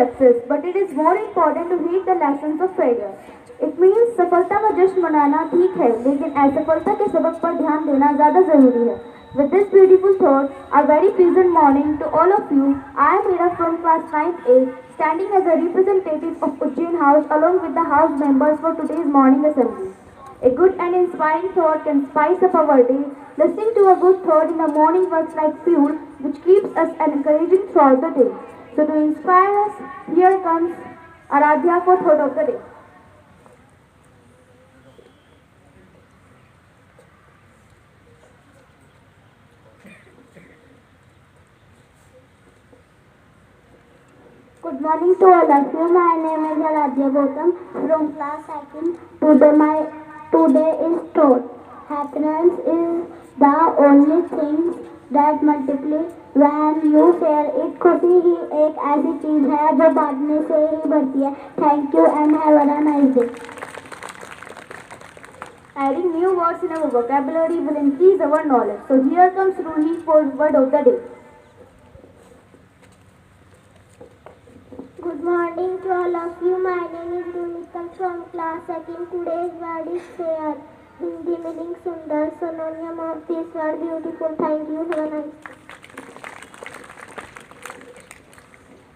Success, but it is more important to read the lessons of failure. It means सफलता का जश्न मनाना ठीक है, लेकिन असफलता के सबक पर ध्यान देना ज़्यादा ज़रूरी है. With this beautiful thought, a very pleasant morning to all of you. I am Mira from class 9A, standing as a representative of Ujjain House along with the house members for today's morning assembly. A good and inspiring thought can spice up our day. Listening to a good thought in the morning works like fuel, which keeps us encouraging throughout the day. So to inspire us, here comes Aradhya for Thought of the Day. Good morning to all of you. My name is Aradhya Gautam from class 2nd. Today is thought. Happiness is the only thing that multiply when you share it. खुशी ही एक ऐसी चीज है जो बांटने से ही बढ़ती है. Thank you and have a nice day. Adding new words in our vocabulary will increase our knowledge. So here comes Ruhi for word of the day. Good morning to all of you. My name is Runika from class 2nd. Today's word is fair. Hindi meaning sundar. Synonym of this word beautiful. Thank you. Have a nice day.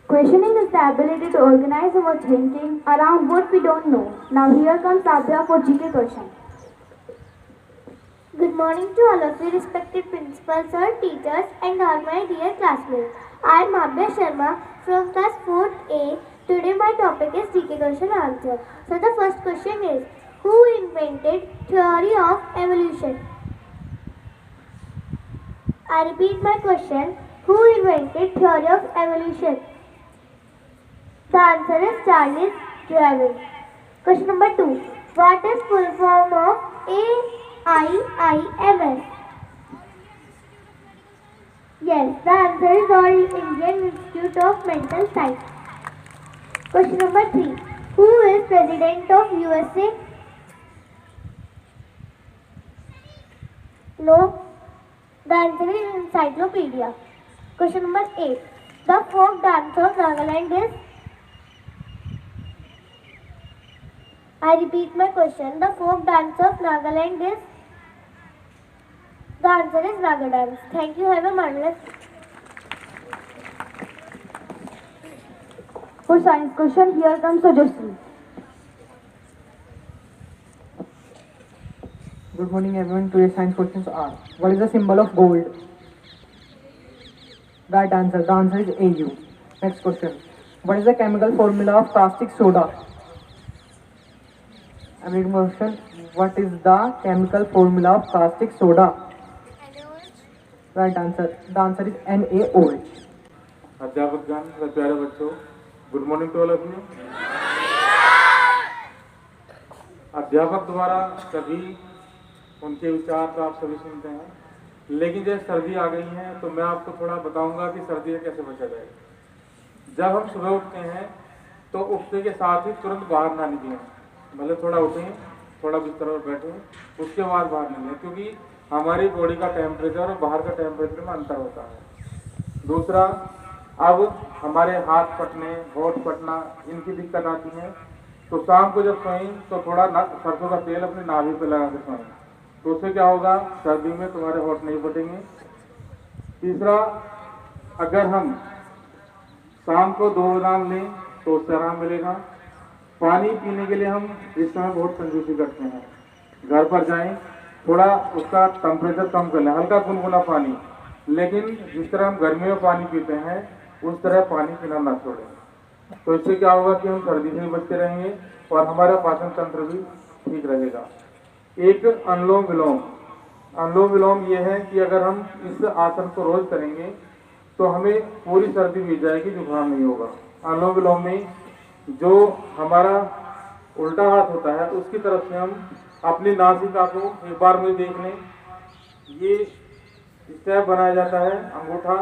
Questioning is the ability to organize our thinking around what we don't know. Now here comes Abhya for GK question. Good morning to all of you, respected principals, sir, teachers, and all my dear classmates. I am Abhya Sharma from class 4A. Today my topic is GK question answer. So the first question is, who invented theory of evolution? I repeat my question, who invented theory of evolution? The answer is Charles Darwin. Question number 2. What is full form of AIIMS? Yes, the answer is All Indian Institute of Mental Science. Question number 3. Who is President of USA? No, the answer is Encyclopedia. Question number 8. The folk dance of Nagaland is? I repeat my question. The folk dance of Nagaland is? The answer is Naga dance. Thank you. Have a marvelous. For science question, here comes Sujasri. Good morning everyone. Today's science questions are: what is the symbol of gold? Right answer. The answer is AU. Next question. What is the chemical formula of caustic soda? I'm reading question. What is the chemical formula of caustic soda? Right answer. The answer is NaOH. अध्यापक गण व प्यारे बच्चों, good morning to all of you. अध्यापक द्वारा सभी उनके विचार तो आप सभी सुनते हैं, लेकिन जब सर्दी आ गई है तो मैं आपको थोड़ा बताऊंगा कि सर्दी से कैसे बचा जाए. जब हम सुबह उठते हैं तो उठने के साथ ही तुरंत बाहर ना निकलें. मतलब थोड़ा उठें, थोड़ा बिस्तर पर बैठें, उसके बाद बाहर निकलें, क्योंकि हमारी बॉडी का टेम्परेचर और बाहर का टेम्परेचर में अंतर होता है. दूसरा, अब हमारे हाथ फटने, होठ फटना, इनकी दिक्कत आती है, तो शाम को जब सोएं तो थोड़ा सरसों का तेल अपने नाभि पे लगा के सोएं. तो उससे क्या होगा, सर्दी में तुम्हारे होंठ नहीं फटेंगे। तीसरा, अगर हम शाम को 2 बादाम लें तो उससे आराम मिलेगा। पानी पीने के लिए हम इस समय बहुत कंजूसी करते हैं, घर पर जाएं, थोड़ा उसका टेम्परेचर कम कर लें, हल्का गुनगुना पानी, लेकिन जिस तरह हम गर्मी में पानी पीते हैं उस तरह पानी पीना ना छोड़ें। तो इससे क्या होगा कि हम सर्दी से बचते रहेंगे और हमारा पाचन तंत्र भी ठीक रहेगा। एक अनुलोम विलोम, अनुलोम विलोम ये है कि अगर हम इस आसन को रोज करेंगे तो हमें पूरी सर्दी बीत जाएगी, जुकाम नहीं होगा। अनुलोम विलोम में जो हमारा उल्टा हाथ होता है उसकी तरफ से हम अपनी नासिका को, एक बार मुझे देख लें, ये स्टेप बनाया जाता है, अंगूठा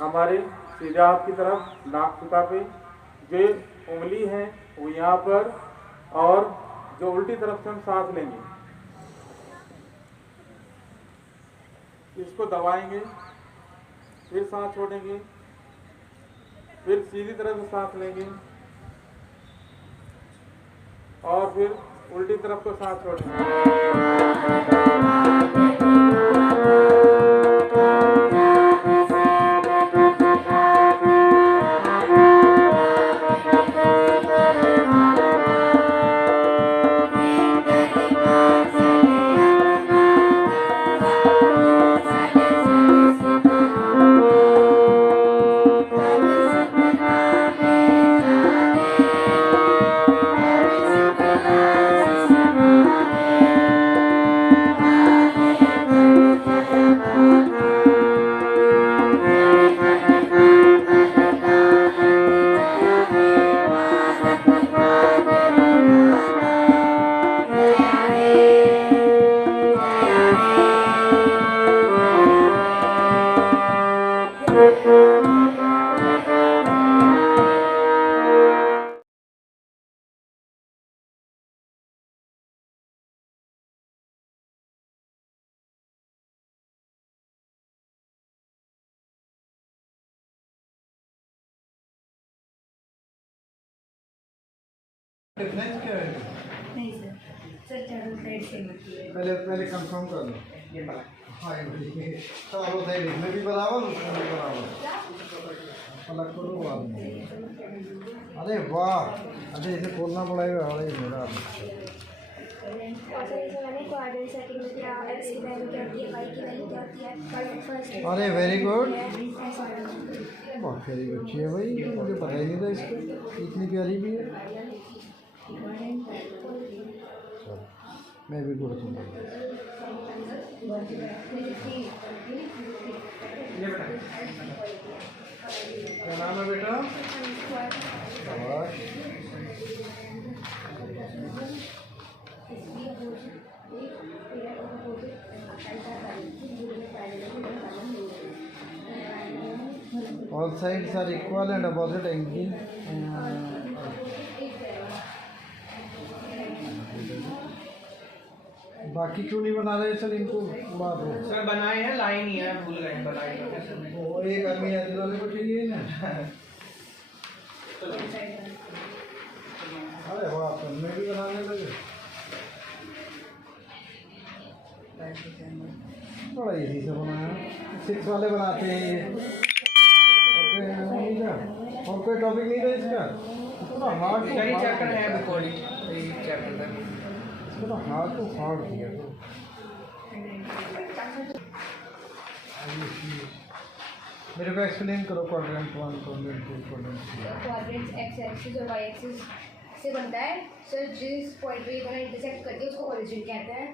हमारे सीधे हाथ की तरफ, नासिका पे, जो उंगली है वो यहाँ पर, और जो उल्टी तरफ से हम सांस लेंगे इसको दबाएंगे, फिर सांस छोड़ेंगे, फिर सीधी तरफ से सांस लेंगे और फिर उल्टी तरफ को सांस छोड़ेंगे। डिफरेंस क्या है? नहीं सर, सर चारों साइड सेम होती है। पहले कंफर्म कर लो। ये बड़ा हाँ ये चारों साइड इसमें भी बराबर, उसमें भी बराबर, अलग करो बाद में। अरे वाह, अरे इसे खोलना पड़ेगा। अरे मेरा अरे वेरी गुड, बहुत प्यारी बच्ची है भाई, मुझे पता ही नहीं था इसको, इतनी प्यारी भी है। चलो मैं भी गुड़ दूँगा। क्या नाम है बेटा? शाबाश। All sides are equal and opposite angle. बाकी क्यों नहीं बना रहे सर, इनको उड़ा दो। सर बनाए हैं, लाइन ही है, भूल गए हैं बनाए। वो एक आदमी आदि वाले को चाहिए ना। अरे वाह, सर मैं भी बनाने लगे। बड़ा इजी से बनाया, 6 वाले बनाते हैं ये। और कोई टॉपिक नहीं था इसका, इसको हार्ड चैप्टर है रिकॉर्डिंग चैप्टर तक, इसको तो हार्ड टू हार्ड किया। मेरे को एक्सप्लेन करो quadrant 1, quadrant 2, quadrant 3। Quadrant x axis और वाई एक्सिस से बनता है सर, जिस पॉइंट पे ये दोनों इंटरसेक्ट करती है उसको ओरिजिन कहते हैं।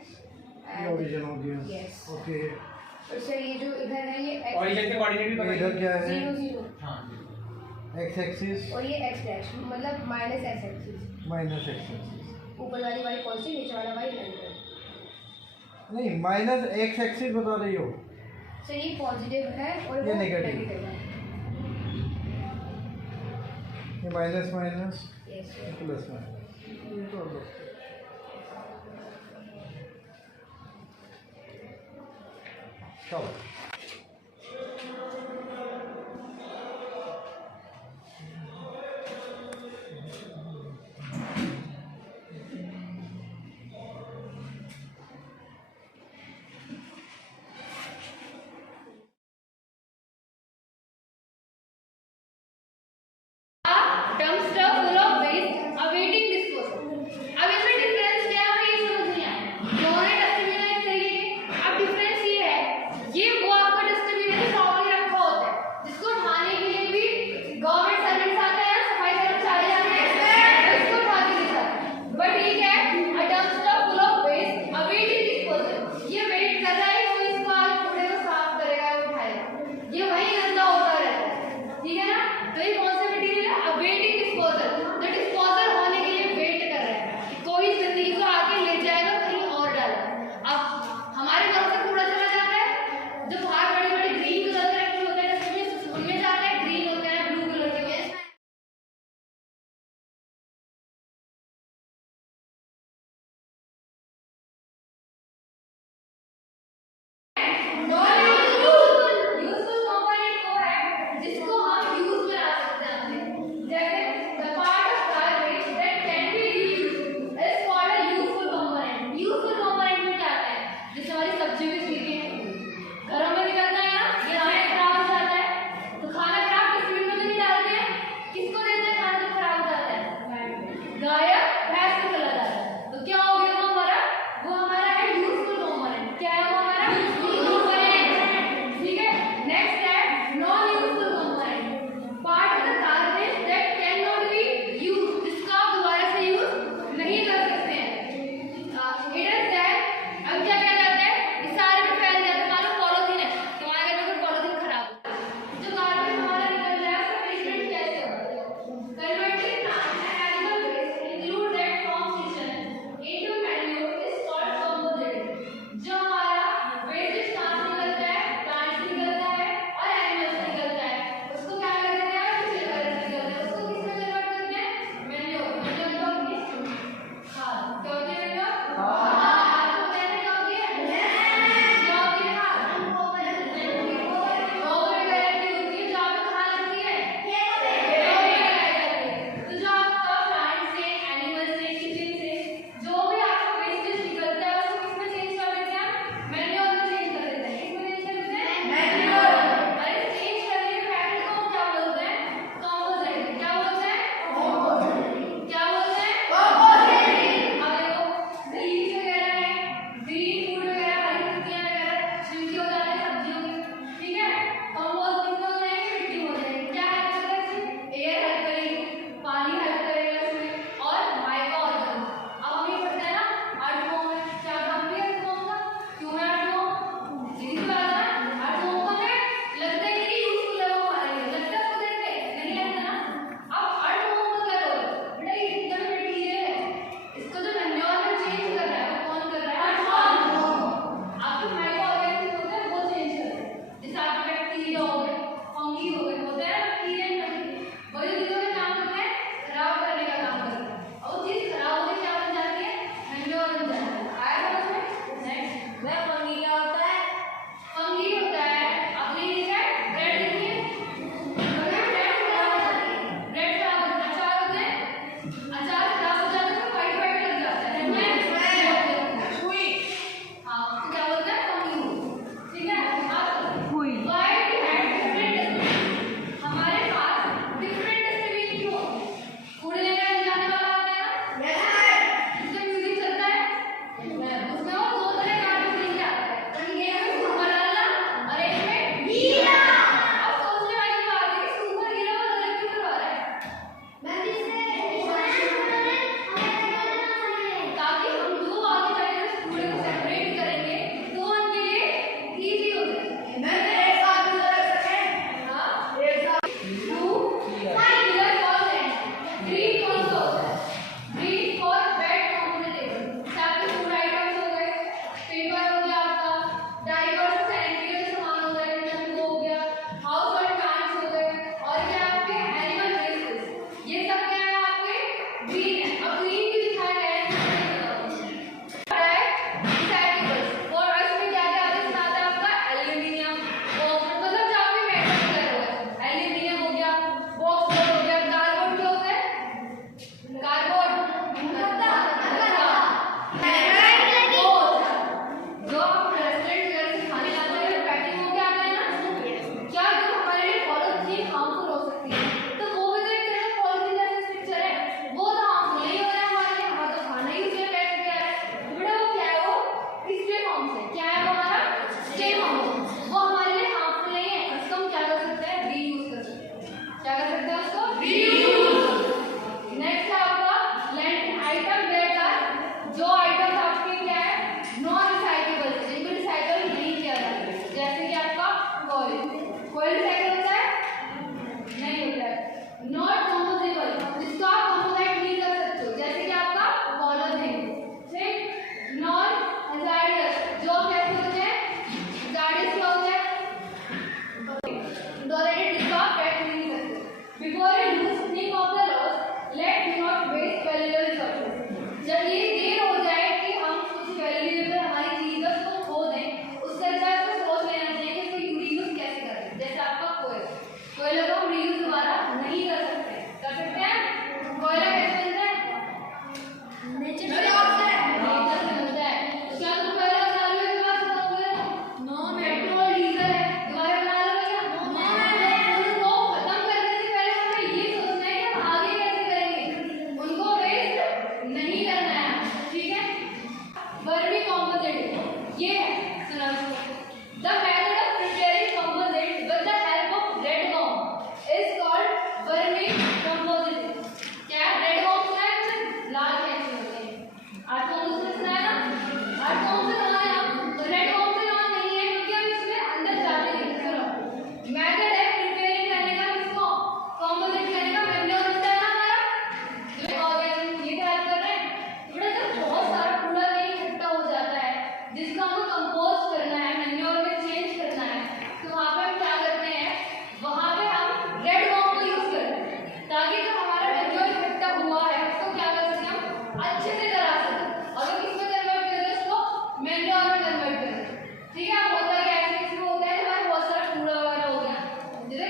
ओरिजिन हो गया। यस। ओके, और सर ये जो इधर है ये ओरिजिन के कोऑर्डिनेट भी पता इधर क्या है? 0 0 हाँ एक्स एक्सिस और ये एक्स डैश मतलब minus x axis. Minus x axis ऊपर वाली वाई पॉजिटिव, नीचे वाला वाई नेगेटिव। नहीं, माइनस एक्स एक्सिस बता रही हो। सर ये पॉजिटिव है और ये वो नेगेटिव। नेगेटिव है। ये minus minus yes plus minus, ये तो अलग। चलो कोई रिसाइकल होता है? नहीं होता है। नॉट कंपोजेबल, जिसको आप कंपोजिट नहीं कर सकते हो, जैसे कि आपका पॉलीथीन, ठीक। नॉन हैजार्डस, जो कैसे होते हैं? हैजार्डस क्या होता है? डोरेटेड, जिसको आप पैक नहीं कर सकते। Before you lose think of the loss, let me not waste valuable resources. जब ये देर हो जाए कि हम कुछ वैल्यूएबल हमारी चीज़ों को खो दें, उससे अच्छा है सोच लेना चाहिए कि इसको रीयूज कैसे करें। जैसे आपका कोयला को हम रीयूज दोबारा नहीं कर सकते। कर सकते हैं? कोयला कैसे बनता है? नेचर से बनता है। नेचर से बनता है। उसके बाद तुम कोयला बना लो, इसके बाद खत्म हो गया? नो। पेट्रोल डीजल है, दोबारा बना लो क्या? उनको खत्म करने से पहले हमें ये सोचना है कि हम आगे कैसे करेंगे, उनको वेस्ट नहीं करना है, ठीक है। वर्मी कंपोजिट ये है, सुना the method of preparing compost with the help of red gum is called vermicompost. क्या रेड गम सुना है? लाल कैसे होते हैं? आज तो उसने सुना है ना, आज तो उसने सुना है ना, तो रेड गम से नाम नहीं है क्योंकि हम इसमें अंदर जाते हैं। चलो, मेथड है प्रिपेयरिंग करने का, इसको कंपोजिट करने का। मैन्योर होता है ना हमारा, ये क्या कर रहे हैं? थोड़ा जब बहुत सारा कूड़ा कहीं इकट्ठा हो जाता है जिसको हमको कंपोस्ट करना है, मैन्योर में चेंज करना है, तो वहाँ पे हम क्या करते हैं? वहाँ पे हम रेड गम को यूज करते हैं ताकि जो हमारा मैन्योर इकट्ठा हुआ है उसको क्या कर सकें हम अच्छे से करा सकें। अगर किसमें कन्वर्ट करें उसको मैन्योर में कन्वर्ट करें, ठीक है। बहुत सारे ऐसे इसमें होते हैं हमारे बहुत सारा कूड़ा वगैरह हो गया, जैसे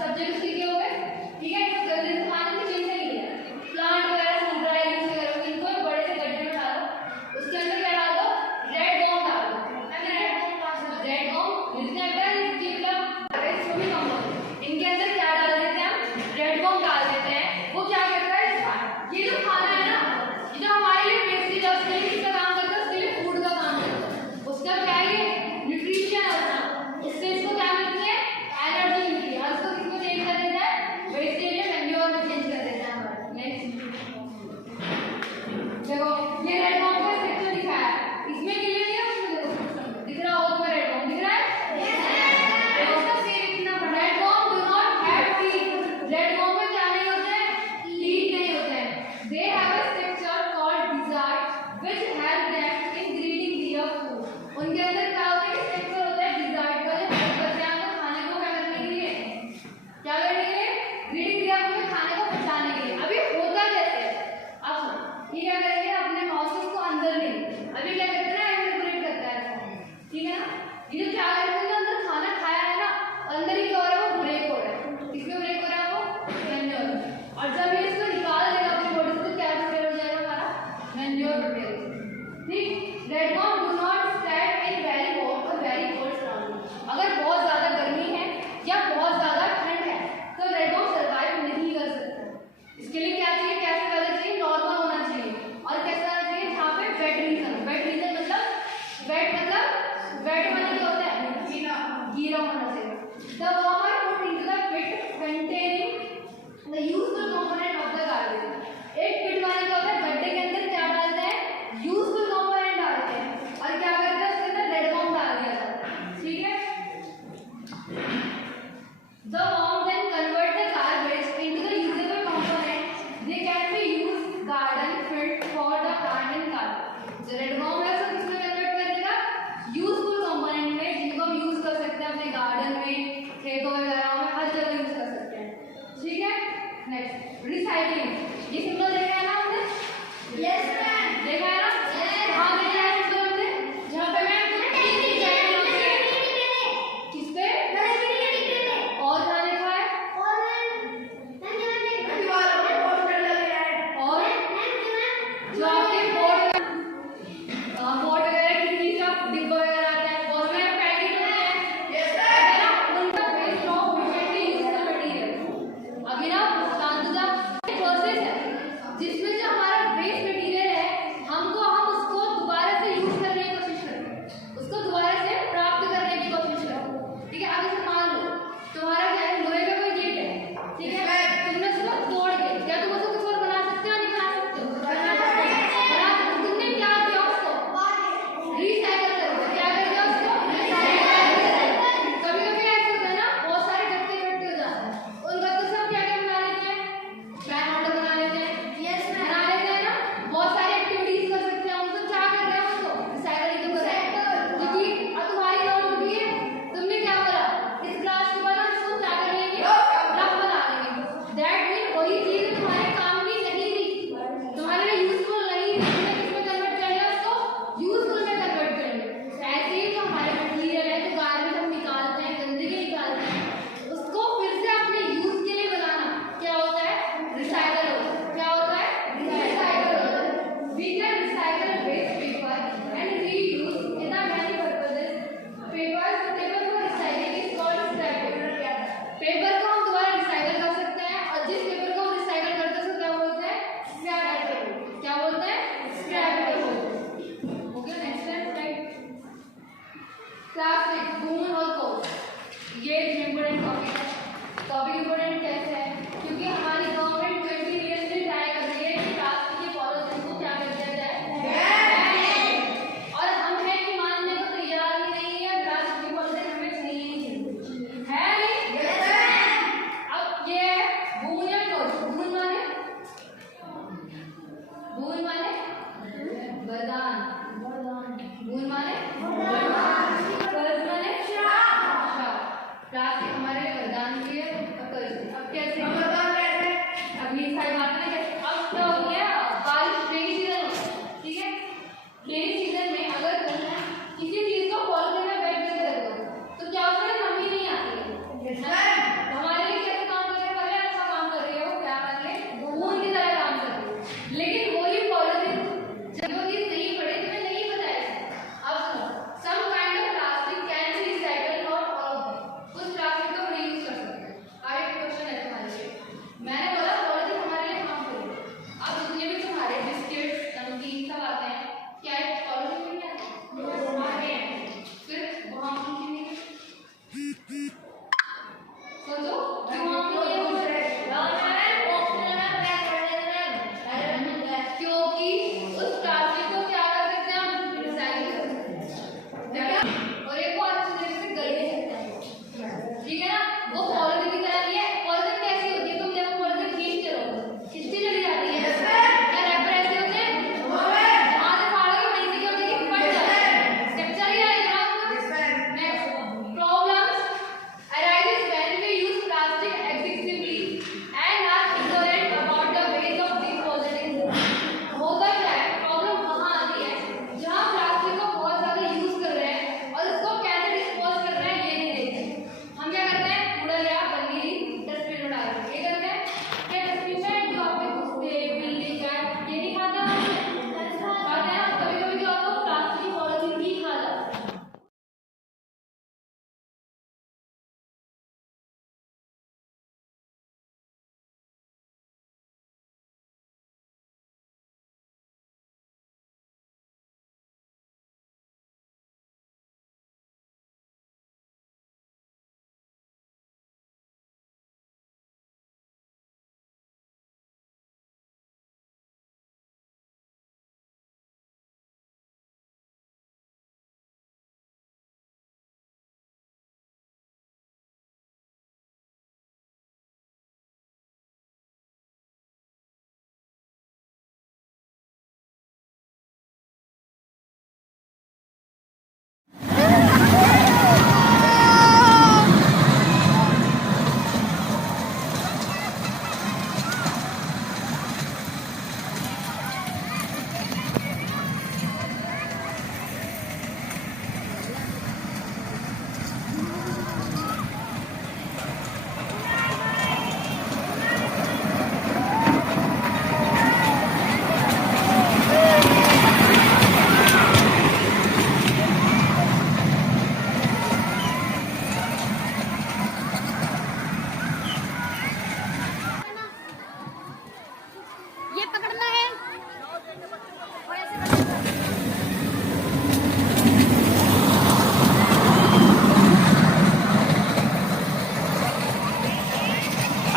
सब्जी के सीखे हो गए, ठीक है। इस गंदे से खाने की चीज़ नहीं है, प्लांट वगैरह फूड ड्राई यूज करो, इनको एक बड़े से गड्ढे में डालो, उसके अंदर क्या डाल दो? रेड गम डाल दो। रेड गम इसके अंदर इसकी मतलब इसको भी कम हो, इनके अंदर क्या डाल देते हैं हम? रेड गम डाल देते हैं। वो क्या करता है? ये जो खाना है ना, ये जो हमारे लिए वेस्टेज है, उसके लिए किसका काम करता है? उसके लिए फूड का काम करता है। उसका क्या है? न्यूट्रिशन है उसका, इससे इसको क्या मिलती है? एनर्जी मिलती है। और उसको किसको चेंज कर देता है? वेस्टेज में मैन्योर में चेंज कर देता है हमारा। नेक्स्ट देखो, ये रेड गम का सेक्शन दिखाया है, इसमें क्लियर नहीं है? उसमें देखो दिख रहा होगा, रेड गम दिख रहा है? देखो उसका सेल कितना बड़ा है। Red gum do not have teeth. Red gum में क्या नहीं होते हैं? टीथ नहीं होते हैं। They have a structure called gizzard which help them in greeting their food। उनके अंदर क्या होता है? स्ट्रक्चर होता है gizzard का, जो हेल्प करते हैं आपको खाने को क्या करने के लिए? क्या करने के लिए? ग्रीटिंग दिया आपको खाने को पचाने के लिए। अभी होता कैसे है? आप सुनो, ये क्या करेंगे? अपने माउथ से इसको अंदर लेंगे। अभी क्या करते हैं? इंटरप्रेट करता है इसको, ठीक है ना। ये जो क्या करते हैं, अंदर खाना खाया है ना, अंदर ही क्या हो रहा है? वो ब्रेक हो रहा है। किसमें ब्रेक हो रहा है? वो मैन्योर। और जब ये इसको निकाल देगा अपनी बॉडी से, क्या प्रिपेयर हो जाएगा हमारा? मैन्योर प्रिपेयर, ठीक। Red gum do not stand in very hot और वेरी कोल्ड सराउंडिंग। अगर बहुत ज्यादा गर्मी है या बहुत ज्यादा ठंड है तो रेड गम सर्वाइव नहीं कर सकता। इसके लिए क्या चाहिए? कैसे करना चाहिए? नॉर्मल होना चाहिए। और कैसा होना चाहिए? जहाँ पे वेट रीजन, वेट रीजन मतलब वेट मतलब क्या होता है? गीला होना चाहिए। The warmer put into the pit containing the useful component of the garbage। एक पिट वाले क्या होता है? गड्ढे के अंदर क्या डालते हैं? यूजफुल कंपोनेंट डालते हैं। और क्या करते हैं? उसके अंदर रेड गम डाल दिया जाता है, ठीक है। The worm then convert the garbage into the usable component। They can be used garden field for the plant and garden। जो रेड गम है उसको किसमें कन्वर्ट कर देगा? यूजफुल कंपोनेंट में, जिनको हम यूज कर सकते हैं अपने गार्डन में, खेतों वगैरह में, हर जगह यूज कर सकते हैं, ठीक है। Next, recycling. ये सिंबल देखा है ना हमने? यस मैम, देखा है ना? हाँ, देखा है सिंबल हमने, जहाँ पे मैं किस पे और जहाँ लिखा है और जो आपके बोर्ड वगैरह की चीज, डिब्बा वगैरह आता है, और में पैकेट होते हैं ना, उनका waste of frequently used material. अभी ना शांतता प्रोसेस है जिसमें जो हमारा वेस्ट मटेरियल है, हम उसको दोबारा से यूज करने की कोशिश करते हैं, उसको दोबारा से प्राप्त करने की कोशिश करते हैं, ठीक है। अब इसे मान लो तुम्हारा क्या है? लोहे का कोई गेट है, ठीक है। तुमने उसको तोड़ के, क्या तुम उसको कुछ और बना सकते हो? नहीं बना सकते हो।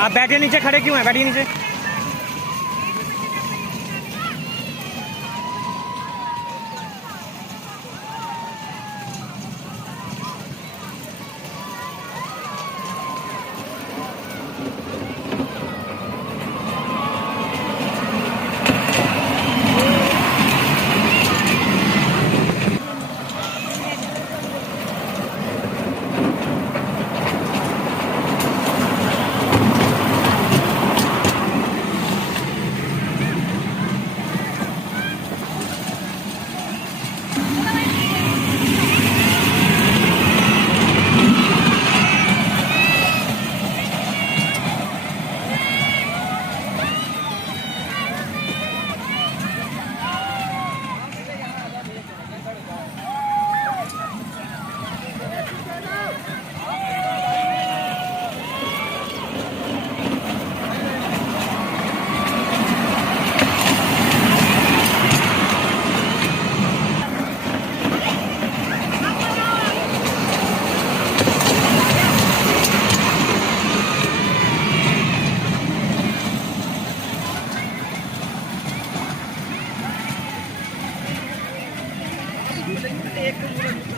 आप बैठिए नीचे, खड़े क्यों हैं, बैठिए नीचे। एक